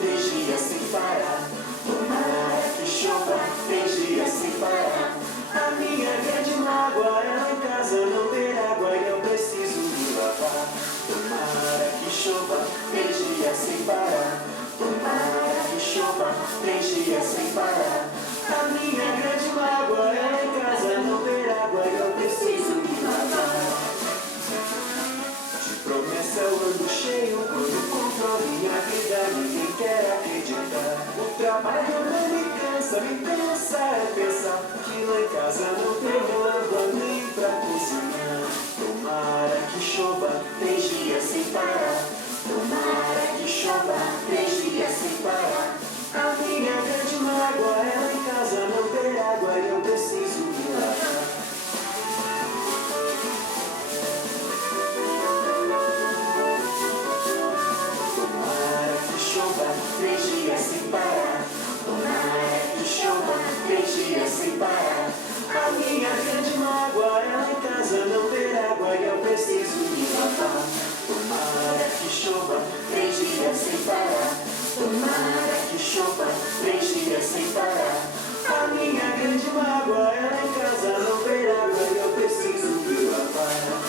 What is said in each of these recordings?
três dias sem parar. Tomara que chova, três dias sem parar. A minha grande mágoa é lá em casa não ter água e eu preciso me lavar. Tomara que chova, três dias sem parar. Tomara que chova, três dias sem parar. A minha grande mágoa é lá em casa não ter água e eu preciso me lavar. De promessa eu ando cheio, quando compro minha vida ninguém quer acreditar. O trabalho não me cansa é pensar que lá em casa não tem água nem pra cozinhar. Tomara que chova, três dias sem parar. Tomara que chova, três dias sem parar. A minha grande mágoa é lá em casa não ter água e eu preciso me lavar. Tomara que chova, três dias sem parar. Tomara que chova, três dias sem parar. A minha grande mágoa é lá em casa não ter água e eu preciso me lavar. Tomara que chova, três dias sem parar. Tomara que chova, três dias sem parar. A minha grande mágoa é lá em casa não ter água e eu preciso me lavar.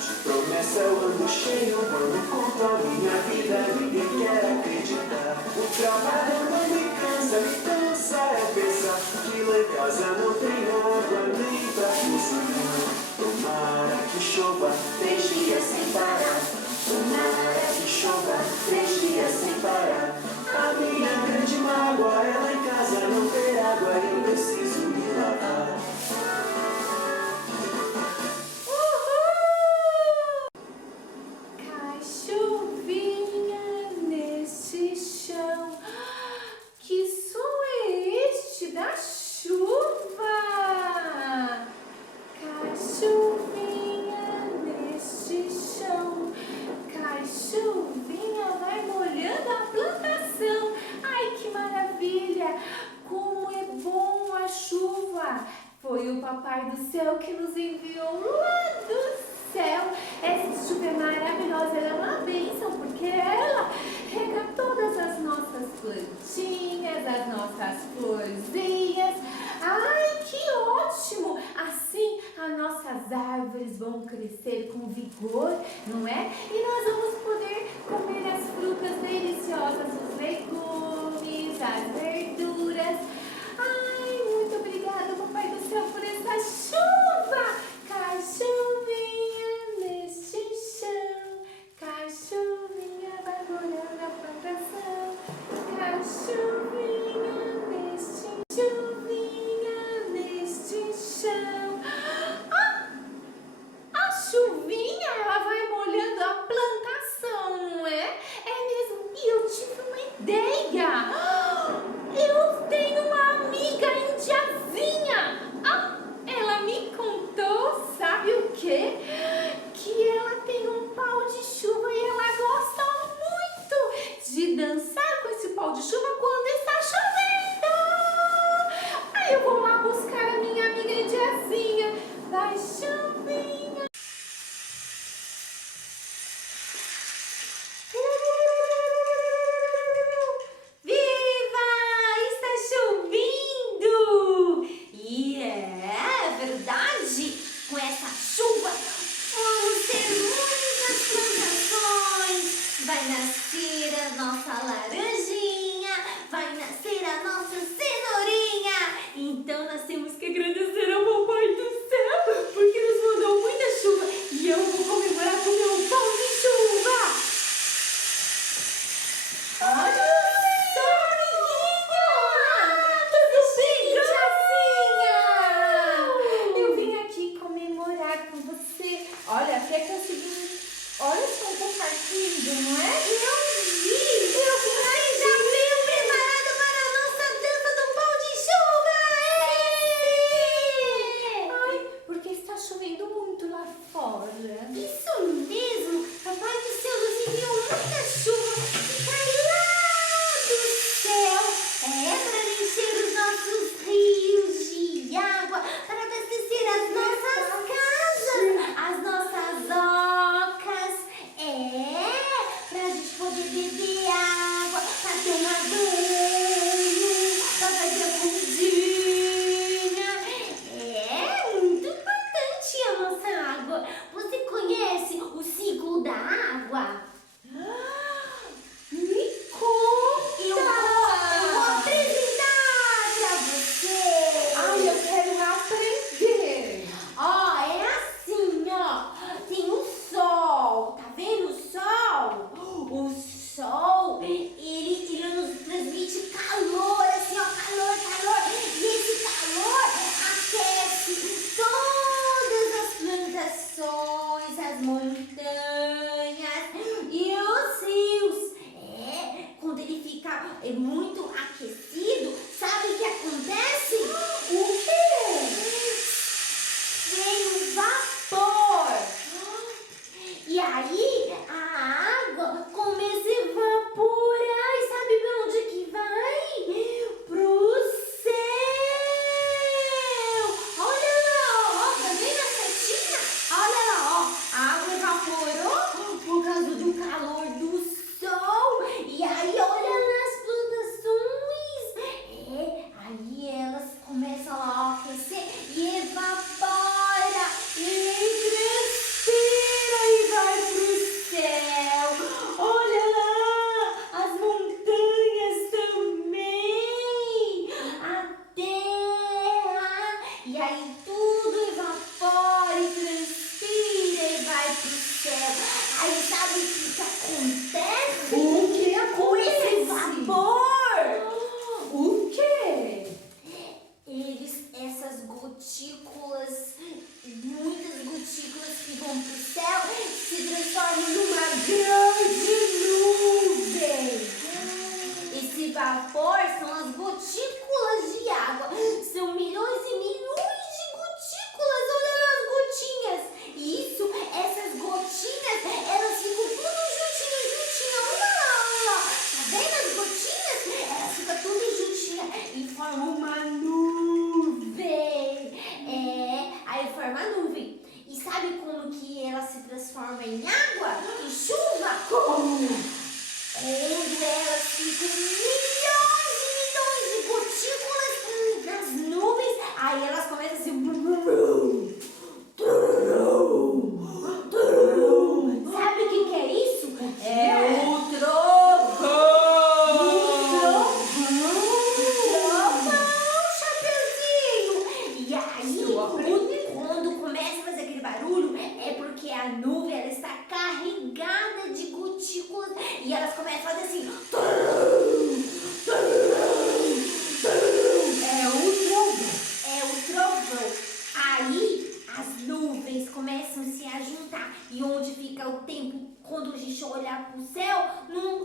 De promessa eu ando cheio, quando conto a minha vida ninguém quer acreditar. O trabalho não me cansa é pensar que lá em casa não tem água nem pra cozinhar. Tomara que chova, três dias sem parar. Tomara que chova, três dias sem parar. A minha grande mágoa é lá em casa não ter água e eu preciso me lavar. Cai chuvinha neste chão. Que som é este da chuva? Cai chuvinha neste chão. Cai chuvinha, vai molhando a plantação. Ai, que maravilha! Como é bom a chuva! Foi o Papai do Céu que nos enviou lá do céu. Essa chuva é maravilhosa, ela é uma bênção, porque ela rega todas as nossas plantinhas, as nossas florzinhas. Ai, que ótimo! Assim as nossas árvores vão crescer com vigor, não é? E nós vamos poder comer as frutas deliciosas, os legumes, as verduras. Ai, muito obrigada, Papai do Céu, por essa chuva! Cai chuvinha neste chão, cai chuvinha, vai molhando a plantação. Cai chuvinha neste chão. Ah, a chuvinha, ela vai molhando a plantação, não é? É mesmo. E eu tive uma ideia. Eu tenho uma amiga indiazinha. Ela me contou, sabe o quê? Que ela tem um pau de chuva e ela gosta muito de dançar com esse pau de chuva quando está chovendo. Aí eu vou lá buscar a minha amiga indiazinha. Vai chuvinha. Viva! Está chovendo! E é verdade, com essa chuva vamos ter muitas plantações. Vai nascer a nossa laranjinha, vai nascer a nossa cenourinha. Então nós temos que agradecer ao Papai do Céu, porque nos mandou muita chuva e eu vou comemorar com meu pão de chuva. Olha só, menina! Tudo bem, Gracinha? Eu vim aqui comemorar com você. Olha, até consegui. Olha só como tá lindo, não é? Eu vi! Eu vim aí, já veio preparada para a nossa dança do pão de chuva! Ai, porque está chovendo muito lá fora. Isso mesmo! Papai do Céu nos enviou muita chuva e cai lá poder beber água, pra tomar banho, pra fazer comidinha. É muito importante a nossa água. Você conhece o ciclo da água? Me conta! Eu vou apresentar pra você. Ai, eu quero aprender. Ó, é assim, ó. Tem o sol, tá vendo o sol? O sol, ele nos transmite calor, assim, ó, calor, calor. E esse calor aquece todas as plantações, as montanhas e os rios. É, quando ele fica muito aquecido, sabe o que acontece? O quê? Vem um vapor. E aí a água começa a evaporar. E sabe pra onde que vai? Pro céu. Olha lá, ó. Tá vendo a setinha? Olha lá, ó. A água evaporou por causa do calor do sol. E aí olha lá as plantações. É, aí elas começam lá a aquecer e evapora e transpira e vai pro céu. Olha lá, as montanhas também, a terra. E aí tudo evapora e transpira e vai pro céu. Aí sabe o que acontece? O que Com esse acontece? vapor? O quê? Essas gotículas, muitas gotículas que vão pro céu, se transformam numa grande nuvem. Esse vapor são as gotículas de água. São milhões e milhões de gotículas. Olha lá as gotinhas. Isso, essas gotinhas, elas ficam tudo juntinho. Olha lá. Tá vendo as gotinhas? Elas ficam tudo juntinhas e formam uma nuvem. É, aí forma a nuvem. E sabe como que ela se transforma em água? Em chuva? Como? Quando elas ficam milhões e milhões de gotículas nas nuvens, aí elas começam assim. Sabe o que é isso? É o trovão. Chapeuzinho. E aí, quando começa a fazer aquele barulho, é porque a nuvem ela está carregada de gotículas e elas começam a fazer assim. É o trovão. Aí as nuvens começam a se juntar e onde fica o tempo quando a gente olhar pro céu,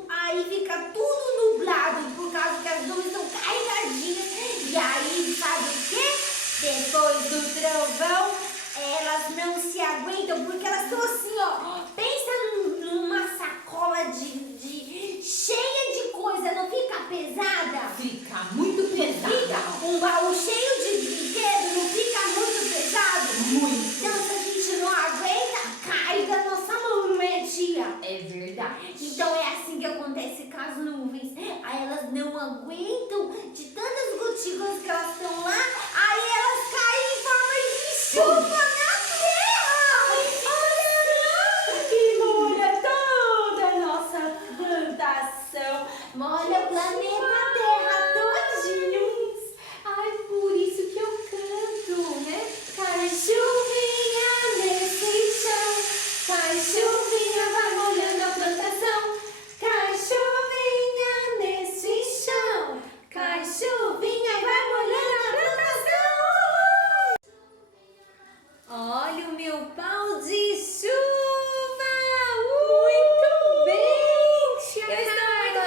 aí fica tudo nublado por causa que as nuvens estão carregadinhas. E aí sabe o quê? Depois do trovão, elas não se aguentam porque elas estão assim, ó. Pensa numa sacola cheia de coisa, não fica pesada? Fica muito pesada. Fica um baú cheio de brinquedo, não fica muito pesado? Muito. Então se a gente não aguenta, cai da nossa mão, não é, tia? É verdade. Então é assim que acontece com as nuvens. Aí elas não aguentam de tantas gotículas que elas estão lá, aí elas caem em forma de chuva na terra. E molha toda a nossa plantação. Molha o planeta Terra todinho. Ai, por isso que eu canto, né? Cai chuvinha nesse chão, cai chuvinha, vai molhando a plantação. Cai chuvinha nesse chão, cai chuvinha, vai molhando a plantação. Olha o meu pau de chuva. Muito bem, tia Eu estou Carla. muito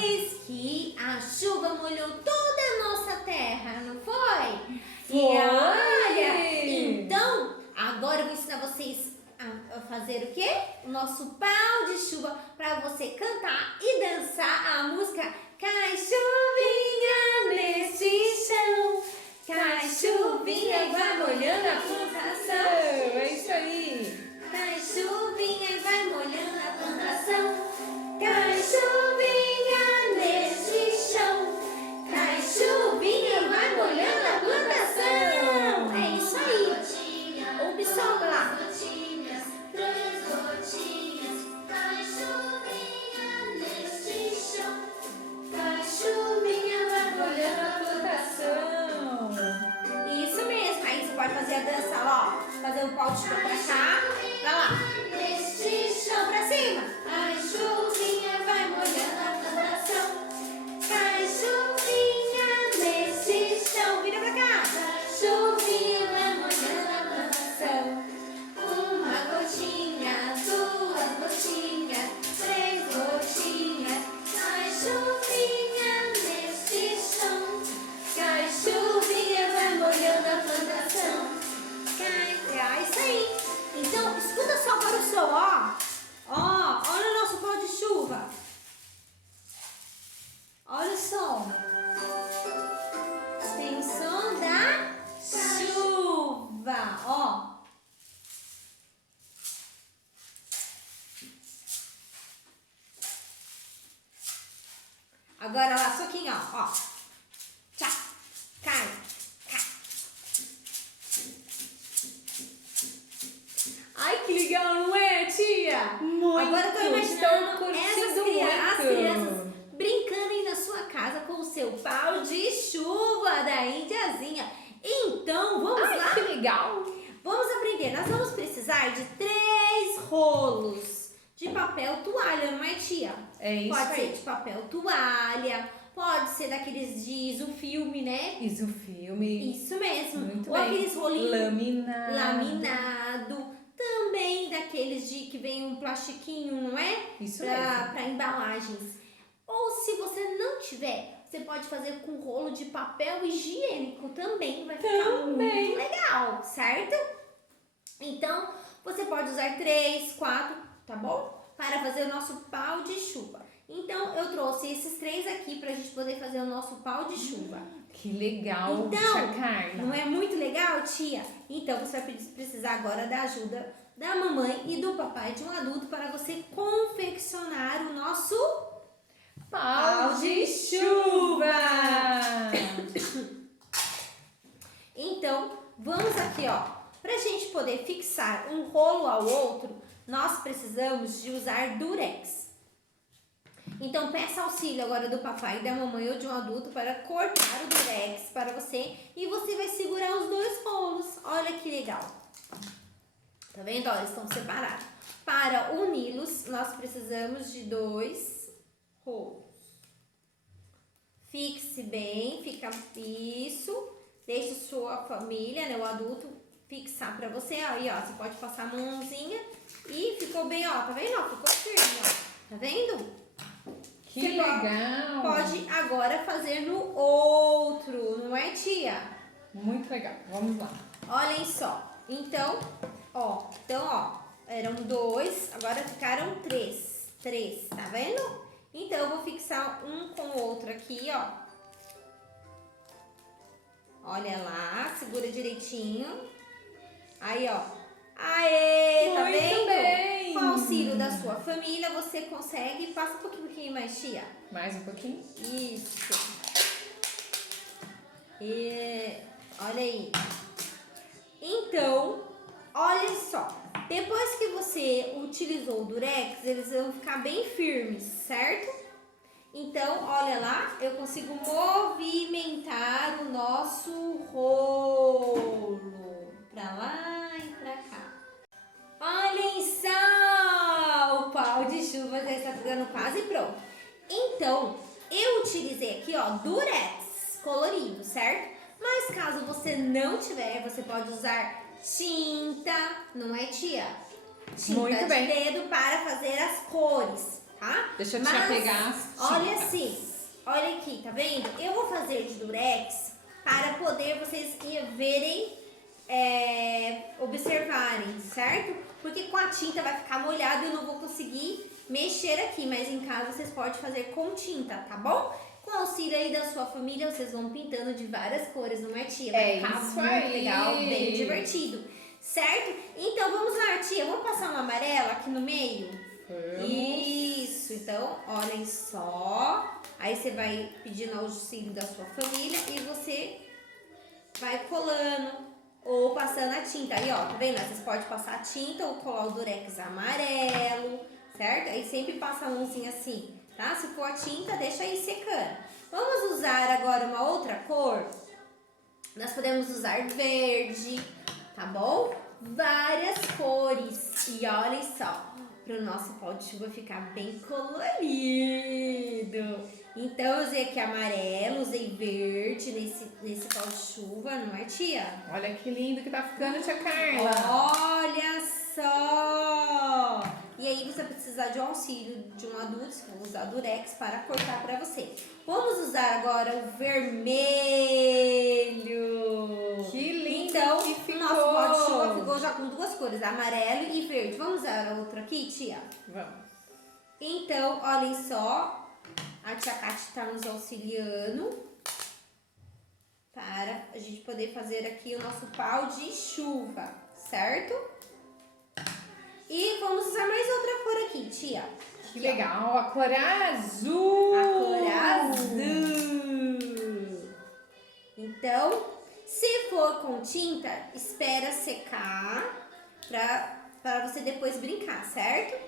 feliz que a chuva molhou toda a nossa terra, não foi? E Foi. olha, então, agora eu vou ensinar vocês a fazer o quê? O nosso pau de chuva para você cantar e dançar a música Cai chuvinha nesse chão, cai chuvinha e vai molhando a plantação. É isso aí. Cai chuvinha e vai molhando a plantação. Agora lá, soquinho, ó. Tchá, cai, cai. Ai, que legal, não é, tia? Muito. Agora eu tô imaginando as muito. crianças brincando aí na sua casa com o seu pau de chuva da Indiazinha. Então, vamos lá? Que legal. Vamos aprender. Nós vamos precisar de 3 rolos de papel toalha, não é, tia? É isso Pode aí. ser de papel toalha, pode ser daqueles de isofilme, né? Isofilme. Isso mesmo. Muito Ou bem. aqueles rolinhos Laminado. também daqueles de que vem um plastiquinho, não é? Isso mesmo. Para embalagens. Ou se você não tiver, você pode fazer com rolo de papel higiênico também, vai ficar muito legal, certo? Então, você pode usar 3, 4, tá bom? Para fazer o nosso pau de chuva. Então, eu trouxe esses 3 aqui pra gente poder fazer o nosso pau de chuva. Que legal, Então, tia Carla. não é muito legal, tia? Então, você vai precisar agora da ajuda da mamãe e do papai de um adulto para você confeccionar o nosso Pau de chuva. Então, vamos aqui, ó. Pra gente poder fixar um rolo ao outro, nós precisamos de usar durex. Então, peça auxílio agora do papai e da mamãe ou de um adulto para cortar o durex para você. E você vai segurar os 2 rolos. Olha que legal. Tá vendo? Ó, eles estão separados. Para uni-los, nós precisamos de 2 rolos. Fixe bem, fica isso. Deixe sua família, né, o adulto, fixar pra você. Aí, ó, você pode passar a mãozinha e ficou bem, ó, tá vendo? Ó, ficou firme, ó. Tá vendo? Que Você legal. pode agora fazer no outro, não é, tia? Muito legal. Vamos lá. Olhem só. Então, ó, eram 2, agora ficaram 3. 3, tá vendo? Então, eu vou fixar um com o outro aqui, ó. Olha lá, segura direitinho. Aí, ó. Aê, tá Muito vendo? bem. Com o auxílio da sua família, você consegue. Passa um pouquinho mais, tia. Mais um pouquinho. Isso. E, olha aí. Então, olha só. Depois que você utilizou o durex, eles vão ficar bem firmes, certo? Então, olha lá, eu consigo movimentar o nosso rolo pra lá e pra cá. Olhem só, o pau de chuva já está ficando quase pronto. Então, eu utilizei aqui, ó, durex colorido, certo? Mas caso você não tiver, você pode usar tinta, não é, tia? Tinta Muito de bem. dedo para fazer as cores, tá? Deixa eu te pegar as olha tintas. assim, olha aqui, tá vendo? Eu vou fazer de durex para poder vocês verem, observarem, certo? Porque com a tinta vai ficar molhado e eu não vou conseguir mexer aqui, mas em casa vocês podem fazer com tinta, tá bom? Com o auxílio aí da sua família, vocês vão pintando de várias cores, não é, tia? Vai ficar isso muito aí. legal, bem divertido, certo? Então vamos lá, tia, vamos passar um amarelo aqui no meio? Vamos. Isso, então, olhem só. Aí você vai pedindo auxílio da sua família e você vai colando ou passando a tinta. Aí, ó, tá vendo? Vocês podem passar a tinta ou colar o durex amarelo, certo? Aí sempre passa a mãozinha assim, tá? Se for a tinta, deixa aí secando. Vamos usar agora uma outra cor? Nós podemos usar verde, tá bom? Várias cores. E olhem só, para o nosso pau de chuva ficar bem colorido. Então, eu usei aqui amarelo, usei verde nesse pau de chuva, não é, tia? Olha que lindo que tá ficando, tia Carla. Olha só! E aí você vai precisar de um auxílio de um adulto, você vai usar durex para cortar para você. Vamos usar agora o vermelho. Que lindo Então, que o ficou. nosso pau de chuva ficou já com 2 cores, amarelo e verde. Vamos usar a outra aqui, tia? Vamos. Então, olhem só. A tia Kati está nos auxiliando para a gente poder fazer aqui o nosso pau de chuva, certo? E vamos usar mais outra cor aqui, tia. Que Aqui, ó. legal, a cor azul. A cor azul. Então, se for com tinta, espera secar para você depois brincar, certo?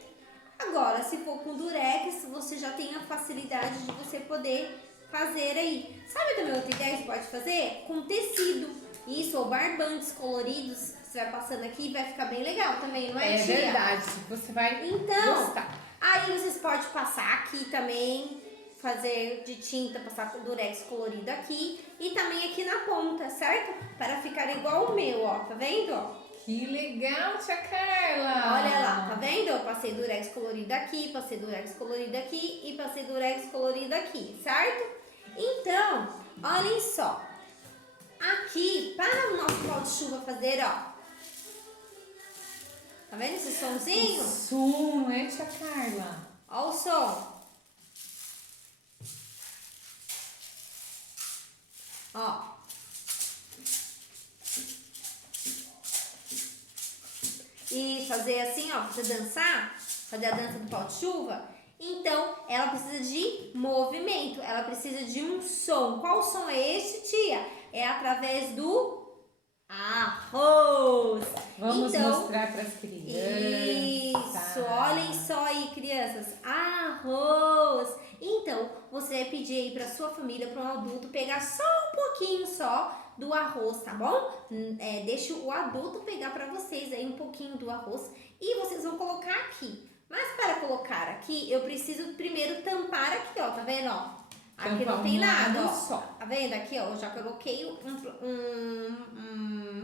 Agora, se for com durex, você já tem a facilidade de você poder fazer aí. Sabe também outra ideia que você pode fazer? Com tecido. Isso, ou barbantes coloridos, você vai passando aqui e vai ficar bem legal também, não é, É tia? verdade, você vai Então, gostar. aí vocês podem passar aqui também, fazer de tinta, passar com durex colorido aqui e também aqui na ponta, certo? Para ficar igual o meu, ó, tá vendo, ó? Que legal, tia Carla. Olha lá, tá vendo? Eu passei durex colorido aqui, passei durex colorido aqui e passei durex colorido aqui, certo? Então, olhem só. Aqui, para o nosso pau de chuva fazer, ó. Tá vendo esse sonzinho? O som, não é, tia Carla? Ó o som. Ó. E fazer assim, ó, você dançar, fazer a dança do pau de chuva. Então, ela precisa de movimento, ela precisa de um som. Qual som é esse, tia? É através do arroz. Vamos então, mostrar para as crianças. Isso, olhem só aí, crianças. Arroz. Então, você vai pedir aí para sua família, para um adulto, pegar só um pouquinho só do arroz, tá bom? Deixa o adulto pegar para vocês aí um pouquinho do arroz e vocês vão colocar aqui. Mas para colocar aqui, eu preciso primeiro tampar aqui, ó, tá vendo, ó? Aqui não tem nada, ó. Só. Tá vendo aqui, ó? Eu já coloquei um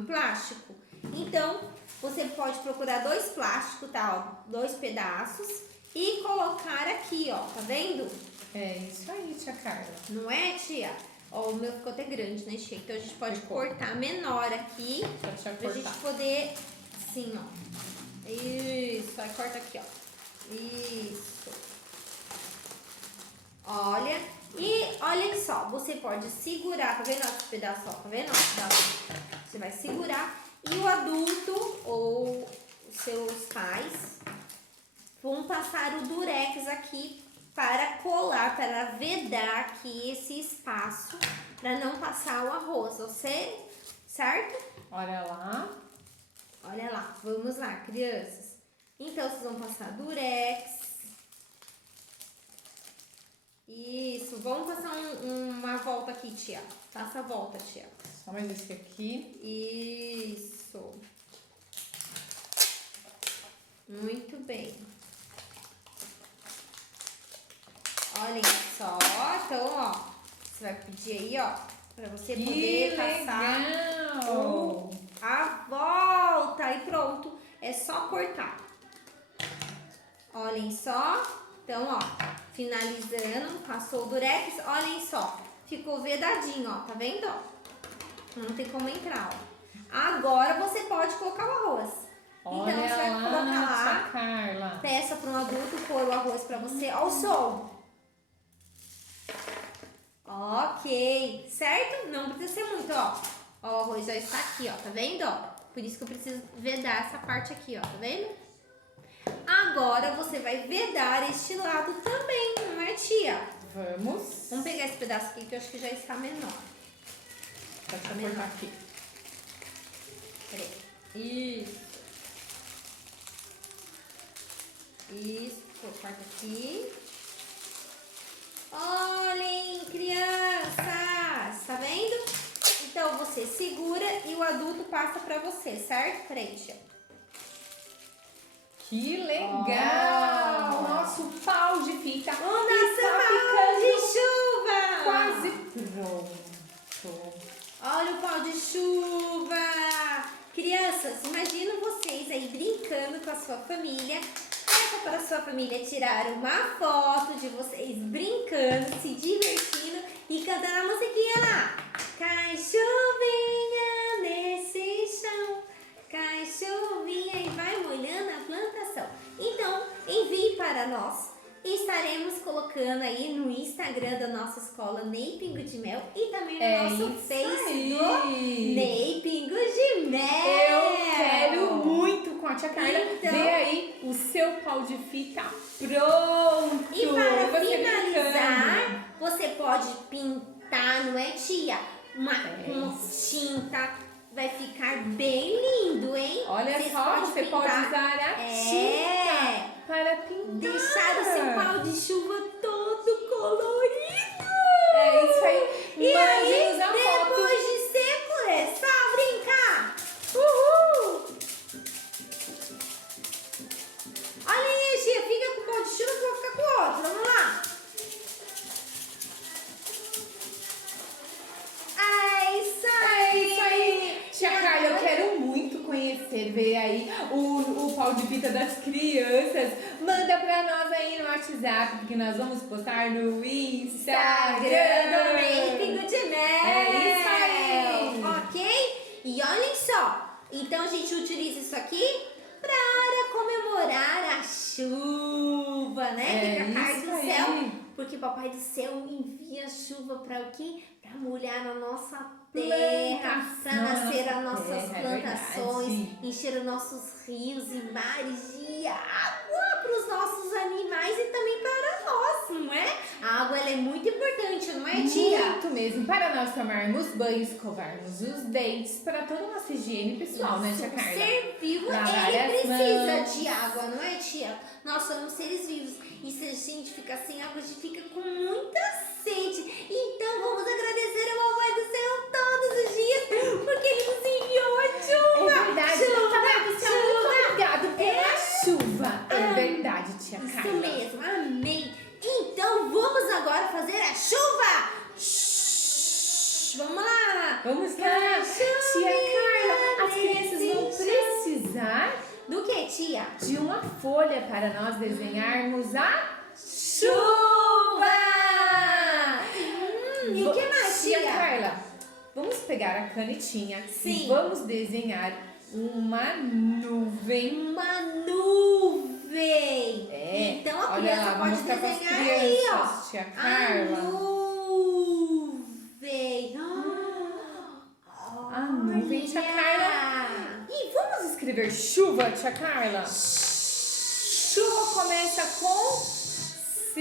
plástico. Então, você pode procurar 2 plásticos, tá? Ó, 2 pedaços e colocar aqui, ó. Tá vendo? É isso aí, tia Carla. Não é, tia? Ó, o meu ficou até grande, né, tia? Então, a gente pode Ficou. cortar menor aqui Deixa eu pra gente cortar. poder, assim, ó. Isso, aí corta aqui, ó. Isso. Olha. E olhem só, você pode segurar, tá vendo esse pedaço, ó? Tá vendo? Você vai segurar e o adulto ou os seus pais vão passar o durex aqui para colar, para vedar aqui esse espaço, para não passar o arroz, você, certo? Olha lá. Olha lá, vamos lá, crianças. Então, vocês vão passar durex. Isso, vamos passar uma volta aqui, tia. Passa a volta, tia. Só mais esse aqui. Isso. Muito bem. Olhem só, então, ó. Você vai pedir aí, ó, pra você poder passar legal. a volta. E pronto, é só cortar. Olhem só. Então, ó, finalizando, passou o durex, olhem só, ficou vedadinho, ó, tá vendo, ó? Não tem como entrar, ó. Agora você pode colocar o arroz. Olha então, você vai lá, colocar lá, tia Carla. peça para um adulto pôr o arroz pra você, ó o som. Ok, certo? Não precisa ser muito, ó. Ó, o arroz já está aqui, ó, tá vendo, ó? Por isso que eu preciso vedar essa parte aqui, ó, tá vendo? Agora você vai vedar este lado também, não é, tia? Vamos. Vamos pegar esse pedaço aqui que eu acho que já está menor. Deixa eu menor. cortar aqui. Peraí. Isso. Isso, corta aqui. Olhem, crianças, tá vendo? Então você segura e o adulto passa pra você, certo? Peraí, tia. Que legal! Oh. Nosso pau de fita O nosso pau de chuva! quase pronto. Olha o pau de chuva! Crianças, imagina vocês aí brincando com a sua família. Peça para a sua família tirar uma foto de vocês brincando, se divertindo e cantando a musiquinha lá. Cai chuvinha nesse chão, cai chuvinha e vai molhando a plantação. Então, envie para nós. Estaremos colocando aí no Instagram da nossa escola Ney Pingo de Mel e também no nosso isso Face aí. do Ney Pingo de Mel. Eu quero muito com a tia Carla, Então. vê aí o seu pau de fita pronto. E para Você finalizar, brincando. você pode pintar, não é, tia? Uma É. tinta. Vai ficar bem lindo, hein? Olha Vocês só, podem você pode pintar. usar a É. tinta para pintar. Deixar o seu pau de chuva todo colorido. É isso aí. E aí, Mande-nos a foto. depois de seco, é só brincar. Uhul! Olha aí, tia, fica com o pau de chuva que eu vou ficar com o outro. Vamos lá. É isso É aí. isso aí. Tia Carla, eu quero muito conhecer, ver aí o pau de fita das crianças. Manda pra nós aí no WhatsApp, porque nós vamos postar no Instagram. Pingo de Mel. É isso aí. Ok? E olhem só. Então a gente utiliza isso aqui para comemorar a chuva, né? É Que cai isso do aí. céu. Porque Papai do Céu envia chuva para o quê? Para molhar a nossa terra, para nascer as nossas plantações, encher os nossos rios e mares de água para os nossos animais e também para nós, não é? A água ela é muito importante, não é, tia? Muito mesmo. Para nós tomarmos banho, escovarmos os dentes, para toda a nossa higiene pessoal, né, tia O Carla? ser vivo, Lavar ele as precisa mãos. de água, não é, tia? Nós somos seres vivos e se a gente ficar sem água, a gente fica com muita sede. Então vamos agradecer ao Papai do Céu todos os dias, porque ele nos enviou a chuva. É verdade. Chuva, Papai do Céu, chuva. muito obrigado pela chuva. É Ah, verdade, tia Isso Carla. mesmo, amém. Então vamos agora fazer a chuva. Shhh, vamos lá. Vamos lá, tia Carla. As crianças vão Chuva. precisar Do que, tia? de uma folha para nós desenharmos a Chuva! E o que mais, Tia tia? Carla, vamos pegar a canetinha Sim. e vamos desenhar uma nuvem. Uma nuvem. É, Então a olha criança lá, vou pode mostrar pras desenhar aí, ó. crianças, tia A Carla. nuvem. A nuvem, tia Carla. E vamos escrever chuva, tia Carla? Chuva começa com C.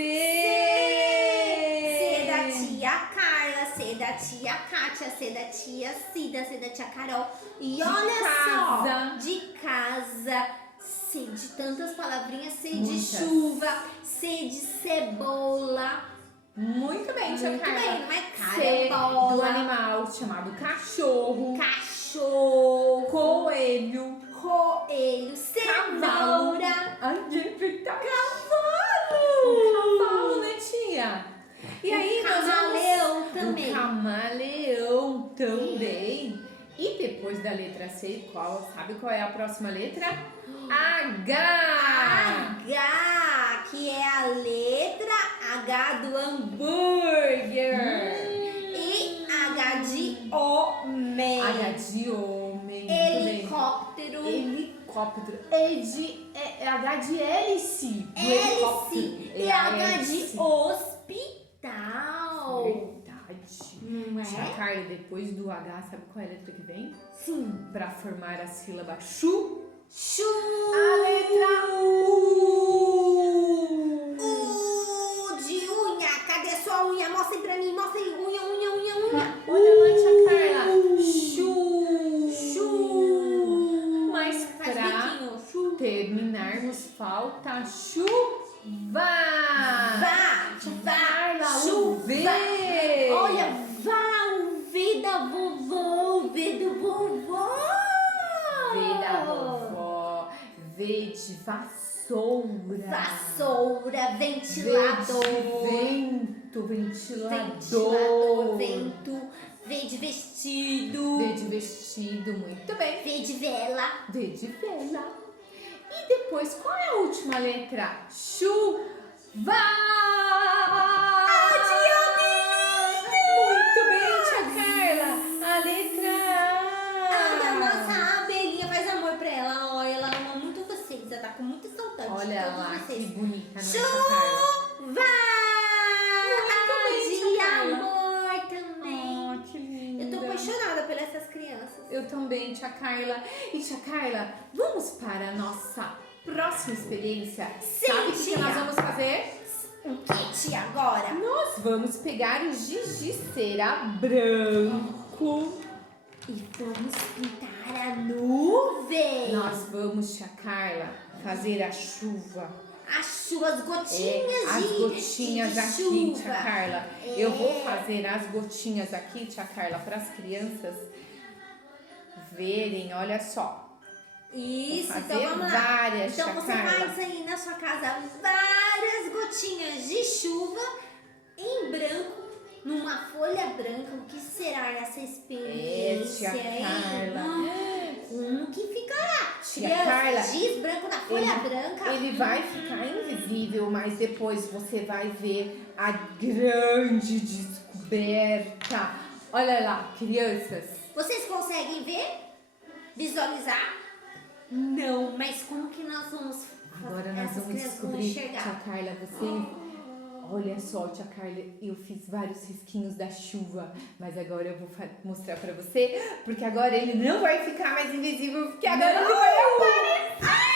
C da tia Carla, C da tia Kátia, C da tia Cida, C da tia Carol. E De olha casa. só, de casa, C de tantas palavrinhas, C de Muitas. chuva, C de cebola. Muito bem, tia Muito Carla. bem, não é C do cebola, animal chamado cachorro, cachorro, coelho, coelho, cavalo. cenoura, Ai, gente, tá cavalo. cavalo, né, tia? E aí, nós camaleão vamos... também. O camaleão também. E depois da letra C, sabe qual é a próxima letra? H. H, que é a letra H do hambúrguer. E H de homem. H de homem. muito bem. Helicóptero. Helicóptero. H de hélice. Do helicóptero. Hélice. E H de hélice. hospital. Verdade. Não Tia é? Carla, depois do H, sabe qual é a letra que vem? Sim. Pra formar a sílaba chu. Chu. A letra U. U de unha. Cadê sua unha? Mostrem pra mim. Mostrem. Unha, unha, unha, unha. Olha lá, tia Carla. Chu. Chu. Mas Faz pra biquinho. Chu. terminarmos, falta chuva. Vá. Carla, o Chuva. V. Olha, vá o V da vovó. O V do vovó. V da vovó. V de vassoura. Vassoura, ventilador. V de vento, Ventilador, ventilador. vento. V de vestido. V de vestido, muito bem. V de vela. V de vela. E depois, qual é a última letra? Chuva. Muito bem, tia Carla. A letra A nossa abelhinha, faz amor pra ela. Olha, ela ama muito vocês. Ela tá com muita saudade Olha de todos lá, que vocês. bonita, não é, tia Carla? Chuva! Muito bem, De tia Carla. amor também. Oh, que linda. Eu tô apaixonada por essas crianças. Eu Eu também, tia Carla. E tia Carla, vamos para a nossa próxima experiência? Sim, Sabe o que tia. nós vamos fazer? O que, tia, agora? Nós vamos pegar o giz de cera branco. E vamos pintar a nuvem. Nós vamos, tia Carla, fazer a chuva. As gotinhas As de gotinhas de aqui, chuva. tia Carla. Eu vou fazer as gotinhas aqui, tia Carla, para as crianças verem, olha só. Isso, Vou então fazer vamos lá. várias, Então tia você Carla. faz aí na sua casa várias gotinhas de chuva em branco, numa folha branca. O que será essa experiência, tia hein? Carla. Como que ficará? Tia Criança, Carla, giz branco na folha branca. Ele vai ficar invisível, mas depois você vai ver a grande descoberta. Olha lá, crianças. Vocês conseguem ver? Visualizar? Não, mas como que nós vamos Agora nós essas vamos crianças vão descobrir, enxergar? tia Carla, você... Olha só, tia Carla, eu fiz vários risquinhos da chuva, mas agora eu vou mostrar pra você, porque agora ele não vai ficar mais invisível, porque agora ele vai aparecer!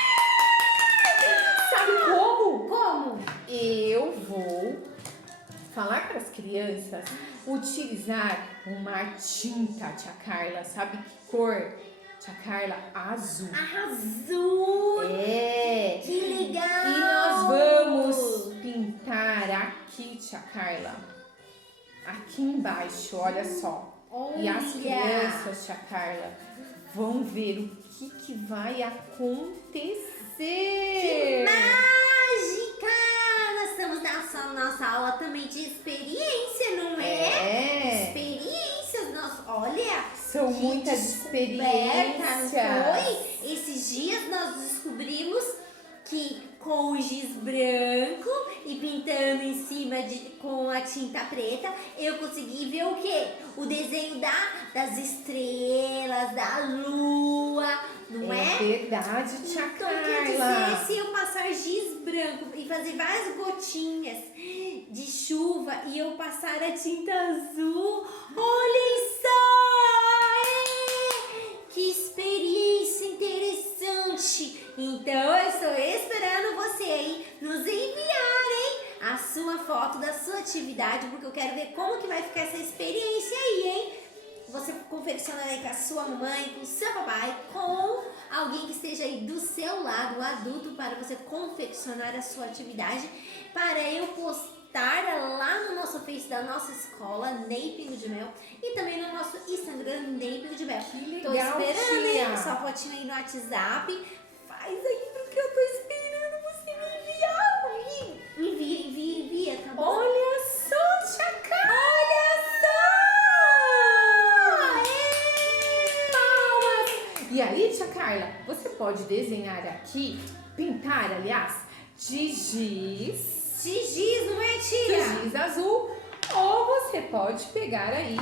Sabe como? Como? Eu vou falar para as crianças utilizar uma tinta, tia Carla, sabe que cor? Tia Carla, azul. Azul! É! Que legal! E nós vamos pintar aqui, tia Carla. Aqui embaixo, olha só. E as crianças, tia Carla, vão ver o que vai acontecer. Que mágica! Nós estamos nessa nossa aula também de experiência, não é? Experiências, olha! São que muitas descoberta, não experiências. foi? Esses dias nós descobrimos que com o giz branco e pintando em cima com a tinta preta, eu consegui ver o quê? O desenho das estrelas, da lua, não é? É verdade, tia Então, quer Carla. dizer, se eu passar giz branco e fazer várias gotinhas de chuva e eu passar a tinta azul, olhem só! Que experiência interessante! Então, eu estou esperando você aí nos enviar, hein? A sua foto da sua atividade, porque eu quero ver como que vai ficar essa experiência aí, hein? Você confeccionando aí com a sua mãe, com o seu papai, com alguém que esteja aí do seu lado, um adulto, para você confeccionar a sua atividade, para eu postar lá no nosso Face da nossa escola, Ney Pingo de Mel, e também no nosso Instagram, Ney Pingo de Mel. Tô legal, esperando, tia. hein? Sua fotinha aí no WhatsApp. Faz aí, porque eu tô esperando você me enviar. Envia, tá bom? Olha só, tia Carla. E aí, tia Carla, você pode desenhar aqui, pintar, aliás, de giz. De giz, não é, De tia? giz azul. Ou você pode pegar aí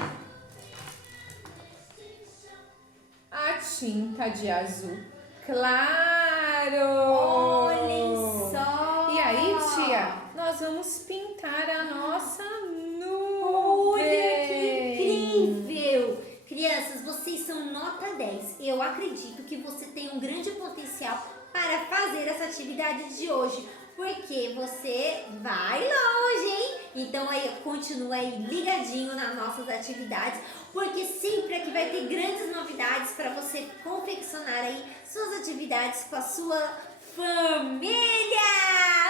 a tinta de azul claro. Olhem só. E aí, tia, nós vamos pintar a nossa nuvem. Olha que incrível! Crianças, vocês são nota 10. Eu acredito que você tem um grande potencial para fazer essa atividade de hoje, porque você vai longe, hein? Então aí continua aí ligadinho nas nossas atividades, porque sempre aqui vai ter grandes novidades para você confeccionar aí suas atividades com a sua família!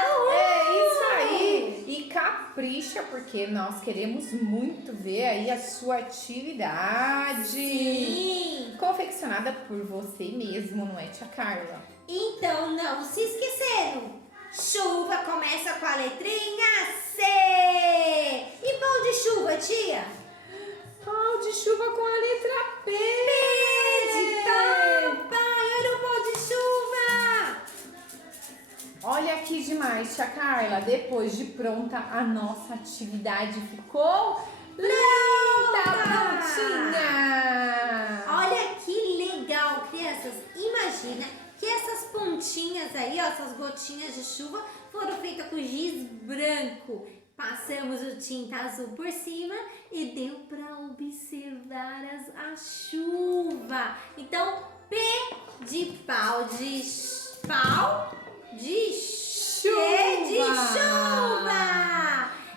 Uhul! É isso aí. E capricha, porque nós queremos muito ver aí a sua atividade. Sim! Confeccionada por você mesmo, não é, tia Carla? Então não se esqueceram! Chuva começa com a letrinha C! E pão de chuva, tia? Pau de chuva com a letra P. De papai, olha o pão de chuva! Olha que demais, tia Carla. Depois de pronta, a nossa atividade ficou linda, prontinha. Olha que legal, crianças! Imagina que essas pontinhas aí, ó, essas gotinhas de chuva foram feitas com giz branco. Passamos o tinta azul por cima e deu para observar a chuva. Então, P de pau de chuva.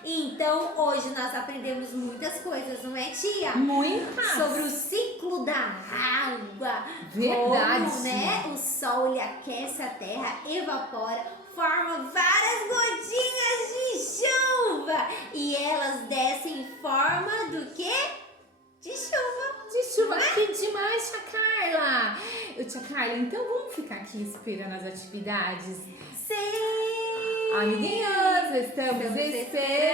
Então, hoje nós aprendemos muitas coisas, não é, tia? Muitas. Sobre o ciclo da água. Verdade. Como, né? O sol ele aquece a terra, evapora, forma várias gotinhas de chuva. E elas descem em forma do quê? De chuva. De chuva. Que demais, tia Carla. Tia Carla, então vamos ficar aqui esperando as atividades? Sim! Amiguinhos, estamos esperando